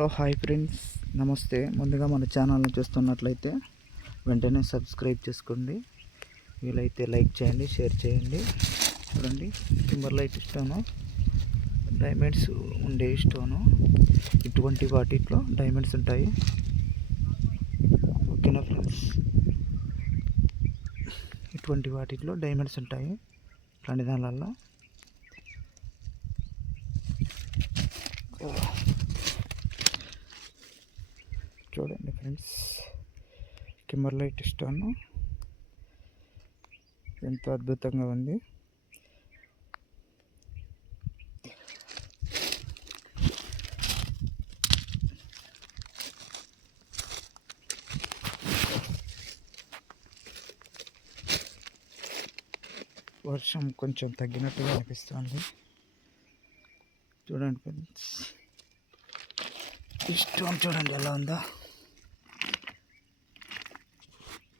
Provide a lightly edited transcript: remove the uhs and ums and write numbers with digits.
Hello hi friends, నమస్తే. ముందుగా మన ఛానల్ని చూస్తున్నట్లయితే వెంటనే సబ్స్క్రైబ్ చేసుకోండి. వీలైతే లైక్ చేయండి, షేర్ చేయండి. చూడండి, కింబర్లైట్ స్టోను, డైమండ్స్ ఉండే స్టోను. ఇటువంటి వాటిలో డైమండ్స్ ఉంటాయి. ఓకేనా ఫ్రెండ్స్, ఇటువంటి వాటిలో డైమండ్స్ ఉంటాయి. ఇట్లాంటి దానివల్ల చూడండి ఫ్రెండ్స్, కింబర్లైట్ స్టోన్ ఎంతో అద్భుతంగా ఉంది. వర్షం కొంచెం తగ్గినట్టుగా అనిపిస్తుంది. చూడండి ఫ్రెండ్స్, ఈ స్టోన్ చూడండి ఎలా ఉందో.